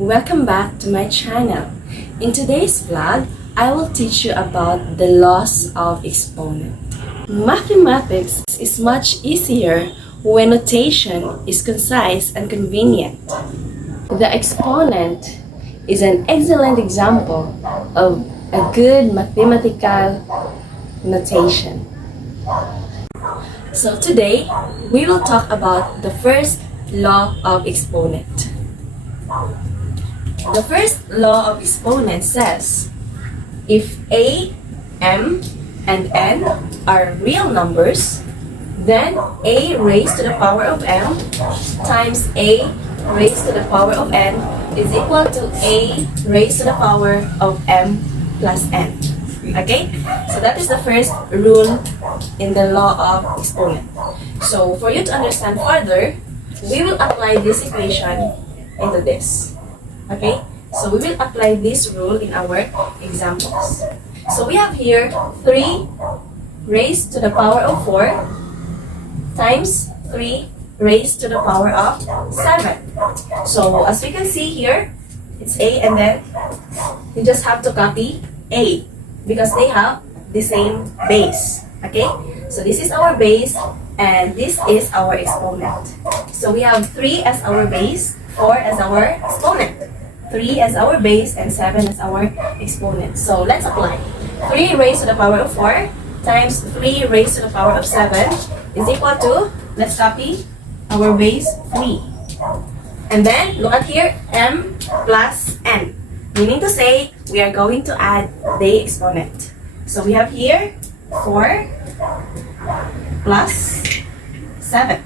Welcome back to my channel. In today's vlog, I will teach you about the laws of exponent. Mathematics is much easier when notation is concise and convenient. The exponent is an excellent example of a good mathematical notation. So today, we will talk about the first law of exponent. The first law of exponent says, if a, m, and n are real numbers, then a raised to the power of m times a raised to the power of n is equal to a raised to the power of m plus n. Okay? So that is the first rule in the law of exponent. So for you to understand further, we will apply this equation into this. Okay? So we will apply this rule in our examples. So we have here 3 raised to the power of 4 times 3 raised to the power of 7. So as we can see here, it's a, and then you just have to copy a because they have the same base. Okay? So this is our base and this is our exponent. So we have 3 as our base, 4 as our exponent. 3 as our base and 7 as our exponent. So let's apply. 3 raised to the power of 4 times 3 raised to the power of 7 is equal to, let's copy our base, 3. And then look at here, m plus n. Meaning to say, we are going to add the exponent. So we have here 4 plus 7.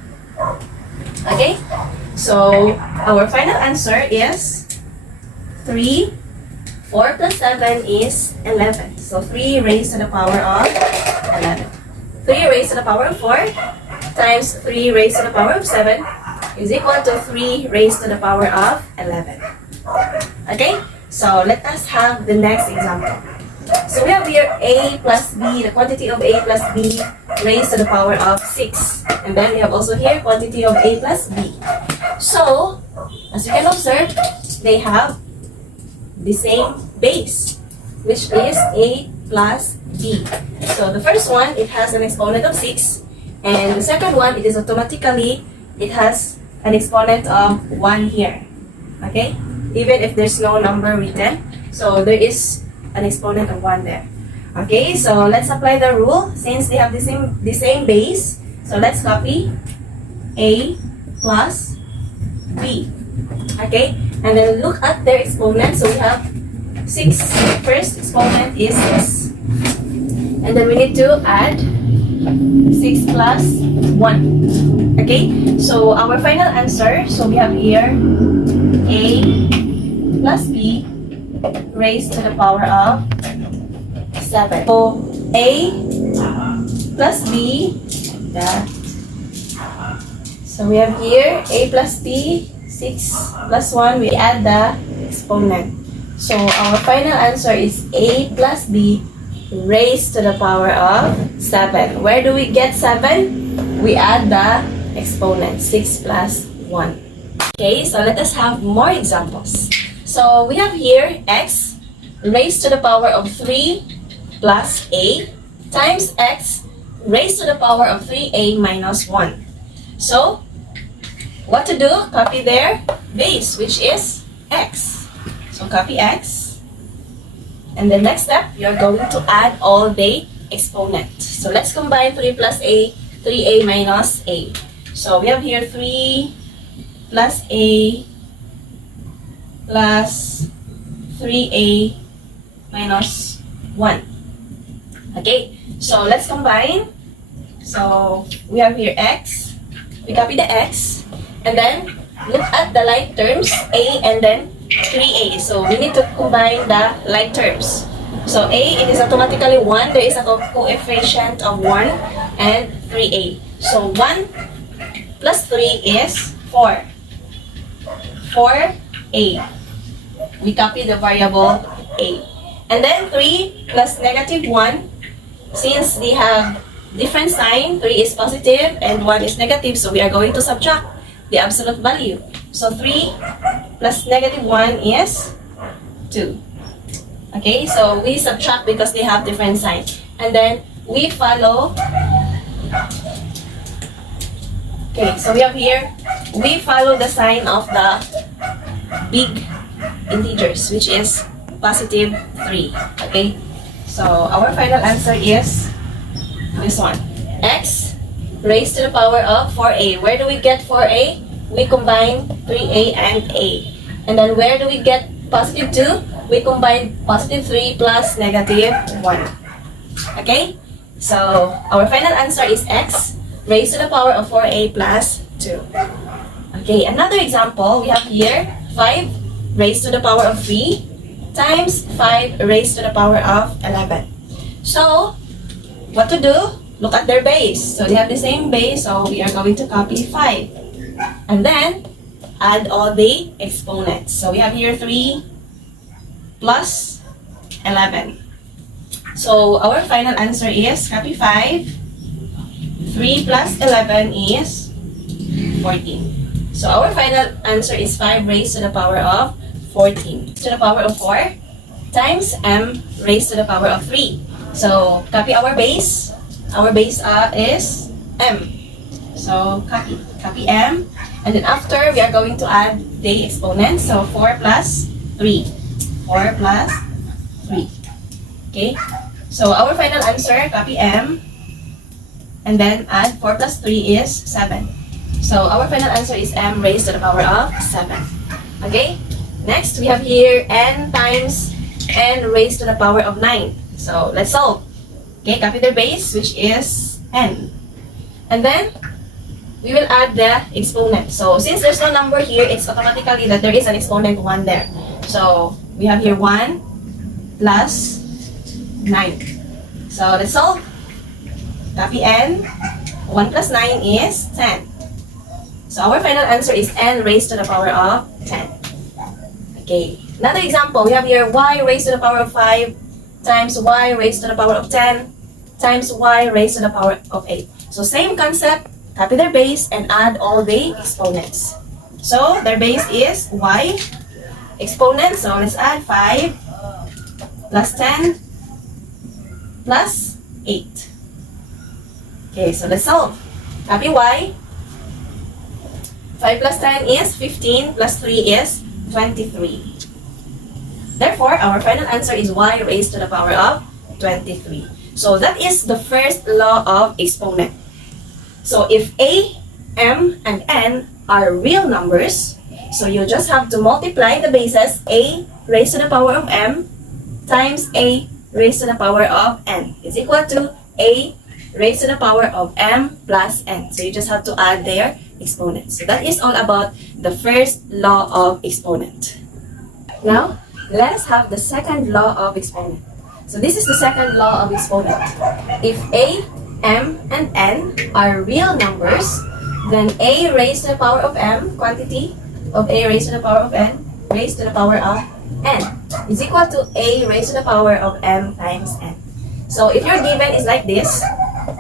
Okay? So our final answer is 3. 4 plus 7 is 11. So 3 raised to the power of 11. 3 raised to the power of 4 times 3 raised to the power of 7 is equal to 3 raised to the power of 11. Okay? So let us have the next example. So we have here a plus b, the quantity of a plus b raised to the power of 6. And then we have also here quantity of a plus b. So, as you can observe, they have the same base, which is a plus b. So the first one, it has an exponent of 6. And the second one, it is automatically, it has an exponent of 1 here. Okay? Even if there's no number written. So there is an exponent of 1 there. Okay, so let's apply the rule since they have the same base. So let's copy a plus b. Okay, and then look at their exponent. So we have 6. First exponent is 6. And then we need to add 6 plus 1. Okay, so our final answer, so we have here a plus b raised to the power of 7. So a plus b, that. So we have here a plus b, 6 plus 1, we add the exponent. So our final answer is a plus b raised to the power of 7. Where do we get 7? We add the exponent, 6 plus 1. Okay, so let us have more examples. So we have here x raised to the power of 3 plus a times x raised to the power of 3a minus 1. So, what to do? Copy their base, which is x. So copy x. And the next step, you're going to add all the exponent. So let's combine 3 plus a, 3a minus a. So we have here 3 plus a plus 3a minus 1. Okay, so let's combine. So we have here x. We copy the x. And then look at the like terms, a and then 3a. So we need to combine the like terms. So a, it is automatically 1. There is a coefficient of 1 and 3a. So 1 plus 3 is 4. 4a. We copy the variable a. And then 3 plus negative 1, since they have different sign, 3 is positive and 1 is negative, so we are going to subtract. the absolute value. So 3 plus negative 1 is 2. Okay, so we subtract because they have different signs. And then we follow. Okay, so we have here, we follow the sign of the big integers, which is positive 3. Okay, so our final answer is this one. X raised to the power of 4a. Where do we get 4a? We combine 3a and a. And then where do we get positive 2? We combine positive 3 plus negative 1. Okay? So, our final answer is x raised to the power of 4a plus 2. Okay, another example, we have here 5 raised to the power of 3 times 5 raised to the power of 11. So, what to do? Look at their base. So, they have the same base, so we are going to copy 5. And then, add all the exponents. So, we have here 3 plus 11. So, our final answer is, copy 5. 3 plus 11 is 14. So, our final answer is 5 raised to the power of 14 to the power of 4 times m raised to the power of 3. So, copy our base. Our base is m. So, copy m. And then after, we are going to add the exponents. So, 4 plus 3. 4 plus 3. Okay? So, our final answer, copy m. And then add 4 plus 3 is 7. So, our final answer is m raised to the power of 7. Okay? Next, we have here n times n raised to the power of 9. So, let's solve. Okay, copy their base, which is n. And then, we will add the exponent. So, since there's no number here, it's automatically that there is an exponent 1 there. So, we have here 1 plus 9. So, let's solve. Copy n. 1 plus 9 is 10. So, our final answer is n raised to the power of 10. Okay. Another example, we have here y raised to the power of 5 times y raised to the power of 10 times y raised to the power of 8. So, same concept, copy their base and add all the exponents. So, their base is y. Exponent, so let's add 5 plus 10 plus 8. Okay, so let's solve. Copy y. 5 plus 10 is 15 plus 3 is 23. Therefore, our final answer is y raised to the power of 23. So that is the first law of exponent. So if a, m, and n are real numbers, so you just have to multiply the bases a raised to the power of m times a raised to the power of n is equal to a raised to the power of m plus n. So you just have to add their exponents. So that is all about the first law of exponent. Now, let us have the second law of exponent. So this is the second law of exponent. If a, m, and n are real numbers, then a raised to the power of m, quantity of a raised to the power of n, raised to the power of n, is equal to a raised to the power of m times n. So if your given is like this,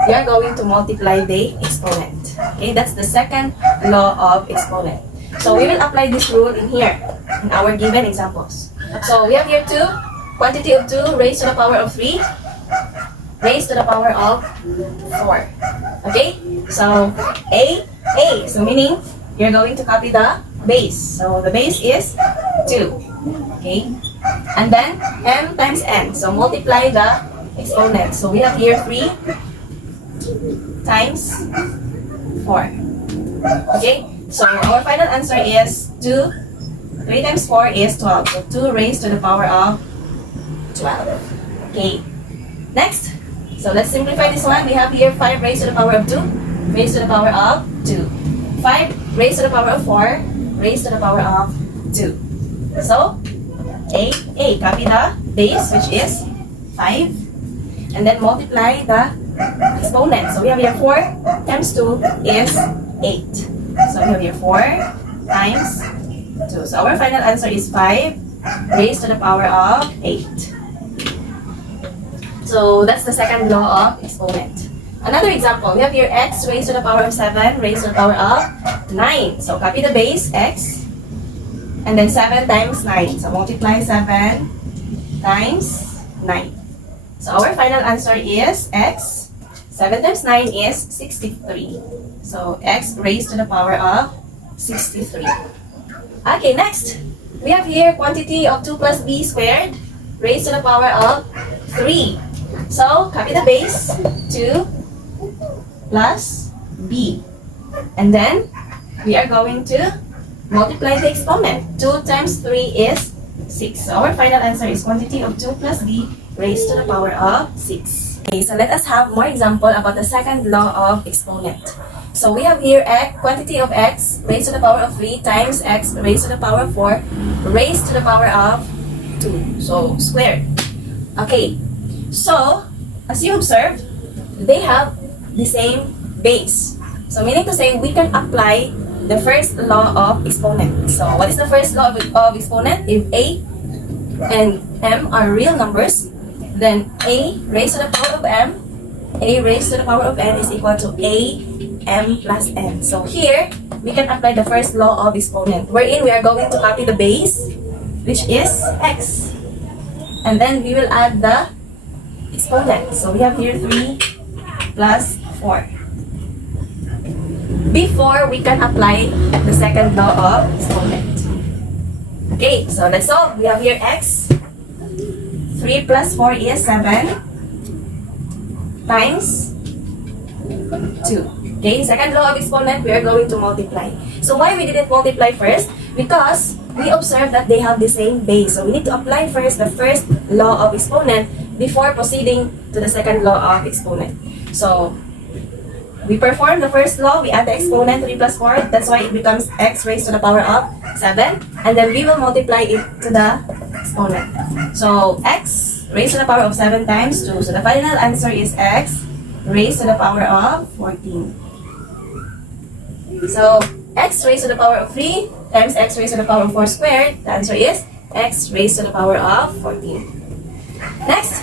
you are going to multiply the exponent. Okay, that's the second law of exponent. So we will apply this rule in here, in our given examples. So we have here 2, quantity of 2 raised to the power of 3, raised to the power of 4. Okay, so a, so meaning you're going to copy the base. So the base is 2. Okay, and then m times n. So multiply the exponent. So we have here 3 times 4. Okay, so our final answer is 2. 3 times 4 is 12. So 2 raised to the power of 12. Okay, next. So let's simplify this one. We have here 5 raised to the power of 2, raised to the power of 2. 5 raised to the power of 4, raised to the power of 2. So, a, copy the base, which is 5. And then multiply the exponent. So we have here 4 times 2 is 8. So we have here 4 times 2. So our final answer is 5 raised to the power of 8. So that's the second law of exponent. Another example, we have here x raised to the power of 7 raised to the power of 9. So copy the base, x. And then 7 times 9. So multiply 7 times 9. So our final answer is x. 7 times 9 is 63. So x raised to the power of 63. Okay, next. We have here quantity of 2 plus b squared raised to the power of 3. So copy the base, 2 plus b. And then we are going to multiply the exponent. 2 times 3 is 6. So our final answer is quantity of 2 plus b raised to the power of 6. Okay, so let us have more example about the second law of exponent. So we have here quantity of x raised to the power of 3 times x raised to the power of 4 raised to the power of 2. So squared. Okay, so as you observe, they have the same base. So meaning to say, we can apply the first law of exponent. So what is the first law of exponent? If a and m are real numbers, then a raised to the power of m, a raised to the power of n is equal to a m plus n. So here, we can apply the first law of exponent, wherein we are going to copy the base, which is x. And then we will add the exponent. So we have here 3 plus 4. Before we can apply the second law of exponent. Okay, so let's solve. We have here x. 3 plus 4 is 7 times 2. Okay, second law of exponent, we are going to multiply. So why we didn't multiply first? Because we observed that they have the same base. So we need to apply first the first law of exponent before proceeding to the second law of exponent. So we perform the first law, we add the exponent 3 plus 4, that's why it becomes x raised to the power of 7, and then we will multiply it to the exponent. So x raised to the power of 7 times 2. So the final answer is x raised to the power of 14. So x raised to the power of 3 times x raised to the power of 4 squared, the answer is x raised to the power of 14. Next,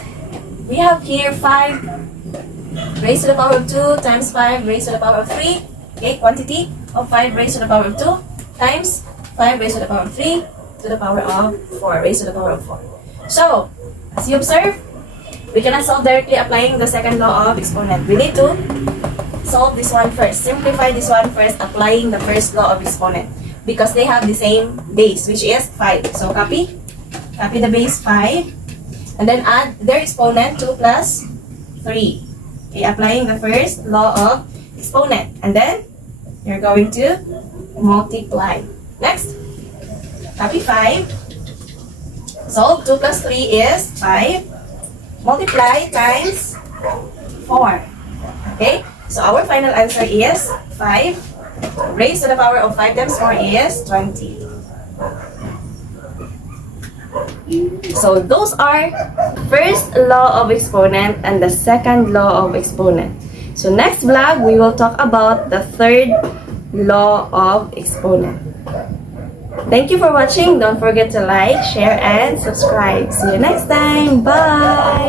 we have here 5 raised to the power of 2 times 5 raised to the power of 3. Okay, quantity of 5 raised to the power of 2 times 5 raised to the power of 3 to the power of 4 raised to the power of 4. So, as you observe, we cannot solve directly applying the second law of exponent. We need to solve this one first. Simplify this one first, applying the first law of exponent. Because they have the same base, which is 5. So, copy the base 5. And then add their exponent 2 plus 3. Okay, applying the first law of exponent. And then, you're going to multiply. Next, copy 5. Solve 2 plus 3 is 5. Multiply times 4. Okay, so our final answer is 5 raised to the power of 5 times 4 is 20. So those are first law of exponent and the second law of exponent. So next vlog, we will talk about the third law of exponent. Thank you for watching. Don't forget to like, share, and subscribe. See you next time. Bye!